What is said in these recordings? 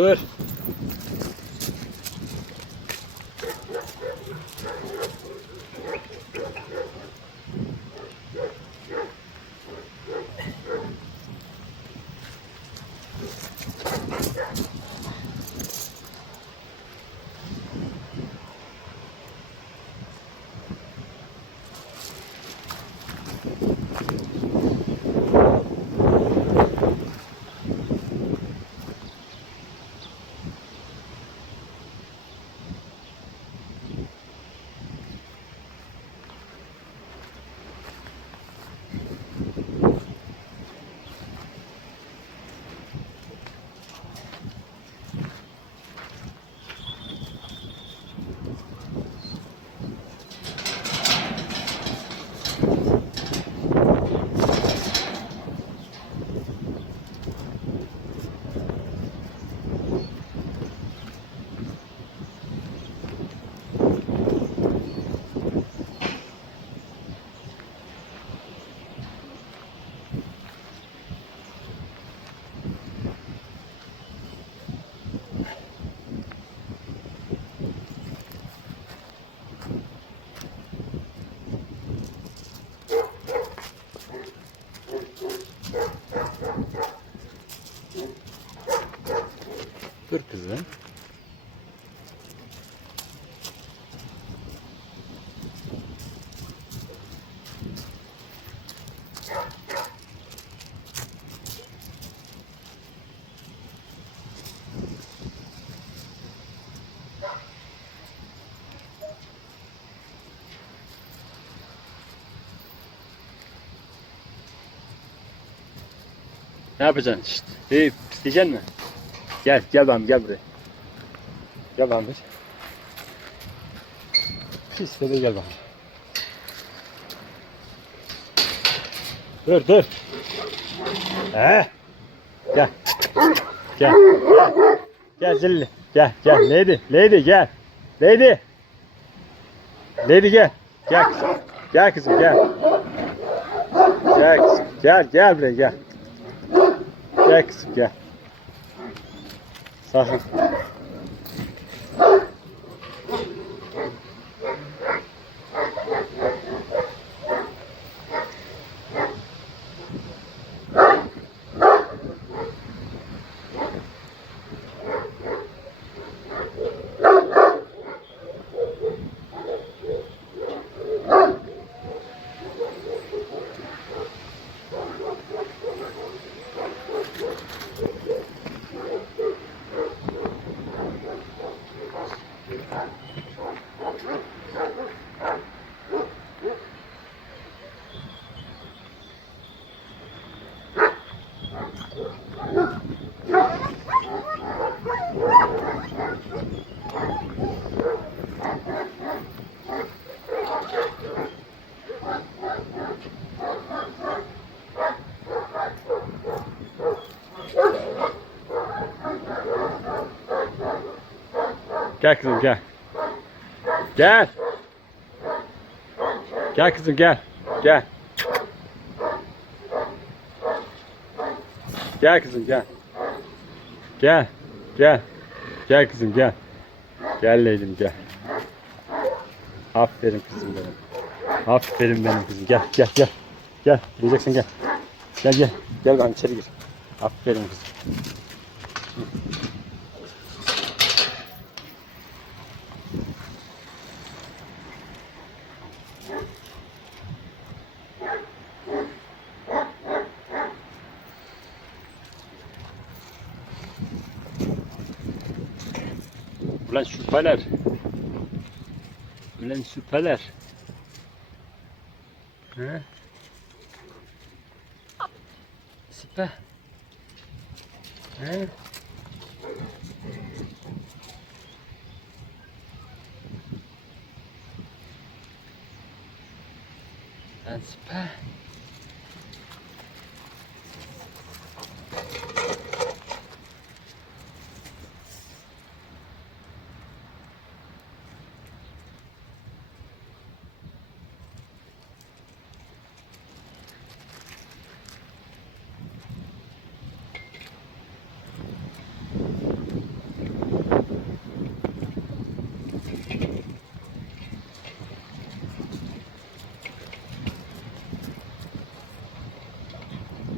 Dur. Dur kızım. Ne yapacaksın? Şşt. Hey, pisleyeceksin mi? Gel, gel bana, gel buraya. Gel bana bir. Pis de gel bana. Dur, dur. He. Gel. Gel. Gel Zilli. Gel, gel. Lady, Lady gel. Lady. Lady gel. Gel kızım. Gel kızım gel. Gel kızım. Gel, gel buraya gel. Gel kızım gel. Sağ Gel kızım gel. Gel. Gel kızım gel. Gel. Gel kızım gel. Gel. Gel. Gel kızım gel. Gel Leylim gel. Aferin kızım benim. Aferin benim kızım. Gel gel gel. Gel. Diyeceksin gel. Gel gel. Gel ben içeri gir. Aferin kızım. Ulan süperler. Ulan süperler. He? Süper. He? Lan süper.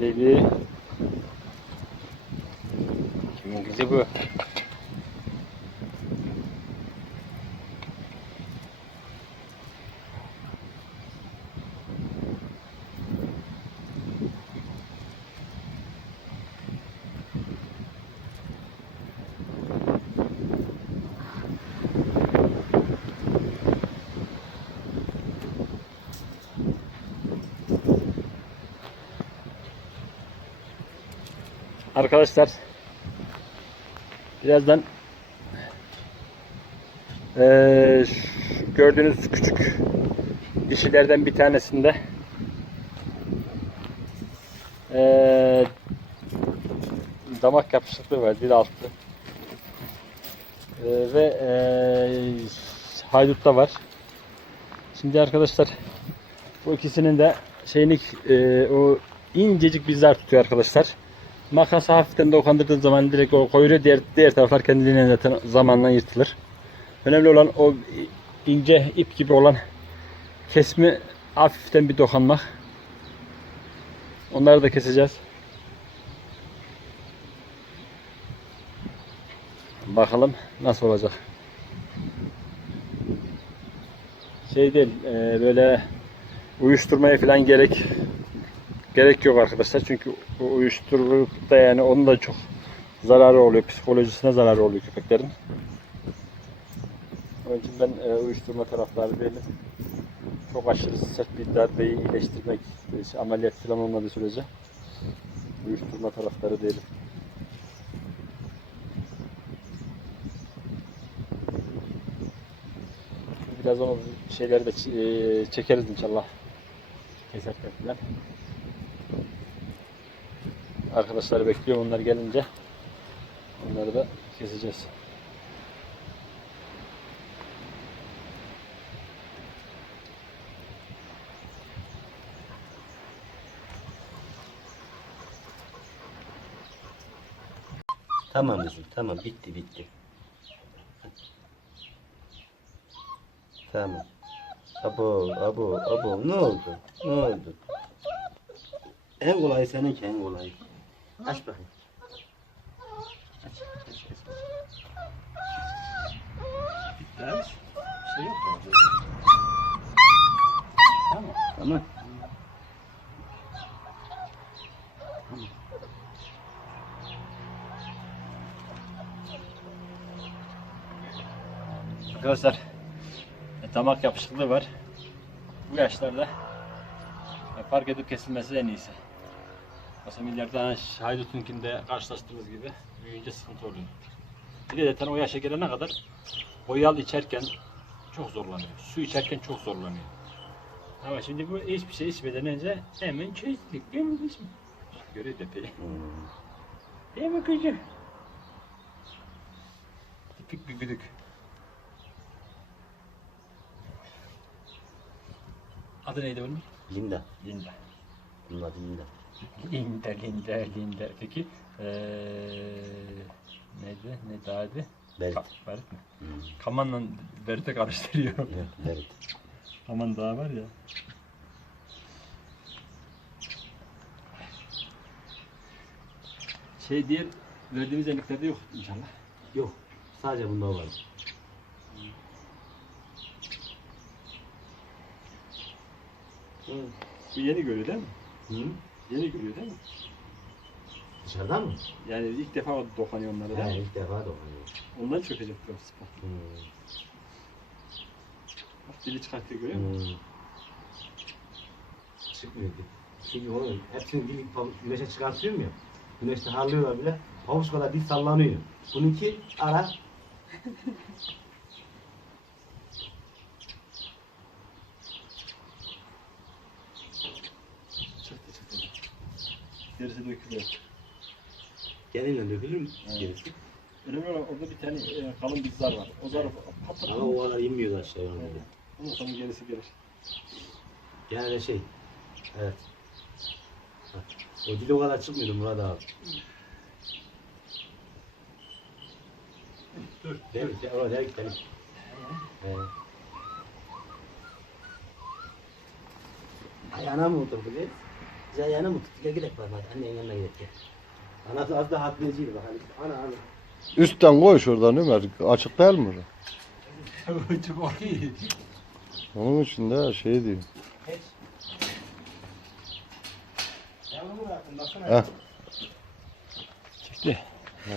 dedi. Kimin kızı bu? Arkadaşlar birazdan şu gördüğünüz küçük dişilerden bir tanesinde eee, damak yapışıklığı var dil altı Eee, ve eee haydutta var. Şimdi arkadaşlar bu ikisinin de şeyini eee, o incecik bir zar tutuyor arkadaşlar. Makası hafiften dokandırdığın zaman direkt o koyuyor. Diğer, diğer taraflar kendiliğinden zaten zamanla yırtılır. Önemli olan o ince ip gibi olan kesmi hafiften bir dokanmak. Onları da keseceğiz. Bakalım nasıl olacak. Şey değil, e, böyle uyuşturmaya falan gerek gerek yok arkadaşlar. Çünkü o uyuşturuculukta yani onun da çok zararı oluyor. Psikolojisine zararı oluyor köpeklerin. Onun için ben e, uyuşturma taraftarı değilim. Çok aşırı sert bir darbeyi iyileştirmek, işte ameliyat falan olmadığı sürece uyuşturma taraftarı değilim. Biraz onu şeyleri de e, çekeriz inşallah. Keserken falan. Arkadaşlar bekliyorum onlar gelince. Onları da keseceğiz. Tamam kızım tamam bitti bitti. Tamam. Abo abo abo ne oldu? Ne oldu? En kolay seninki en kolay. Aç bakayım. Aç aç aç. aç. Bitti aç. Bir şey yok orada. Tamam. Tamam. Arkadaşlar e, damak yapışıklığı var. Bu yaşlarda e, fark edip kesilmesi en iyisi. Mesela milyardan Haydutunkinde karşılaştığımız gibi büyüyünce sıkıntı oluyor. Bir de zaten o yaşa gelene kadar o yal içerken çok zorlanıyor. Su içerken çok zorlanıyor. Ama şimdi bu hiçbir şey içmeden önce hemen çözdük değil mi kızım? Görüyor depeyi. Hmm. Değil mi kızım? Tipik bir güdük. Adı neydi bunun? Linda. Linda. Bunun adı Linda. Linda, Linda, Linda. Peki ee, neydi? Ne dağıydı? Berit. Ka- Berit mi? Hmm. Kamanla Berit'e karıştırıyor. Evet, Berit. Kaman dağı var ya. Şey diğer verdiğimiz emliklerde yok inşallah. Yok. Sadece bunda var. Hı. Bu yeni görüyor değil mi? Hı? Yeni görüyor değil mi? Dışarıdan mı? Yani ilk defa dokunuyor onlara değil He, mi? ilk defa dokunuyor. Ondan çökecek sıpa. Hmm. Bak dili çıkartıyor görüyor musun? Hmm. Çıkmıyor. Çünkü oğlum hepsini dil güneşe çıkartıyorum ya. Güneşte harlıyorlar bile. Pavuç kadar dil sallanıyor. Bununki ara. Gerisi dökülüyor. Gelinle dökülür mü? Evet. Gerisi. Önemli olan orada bir tane e, kalın bir zar var. O zarı patlattın Ama o kadar inmiyor aşağıya. Evet. Ondan sonra gerisi gelir. Gene de şey. Evet. Bak, O dil o kadar çıkmıyordu Murat abi. Dur. Değil mi? Orada delik delik. He. Ayağına mı oturdu kız? Biz ayağına mı tuttuk? Gel gidelim bari hadi. Annenin yanına gidelim. gel. Anası az daha hatlayıcıydı bak hani. Ana ana. Üstten koy şuradan Ömer. Açık değil mi? Çok iyi. Onun için de şey diyor. Yavrumu bıraktım baksana. Heh. Çekti. Ha.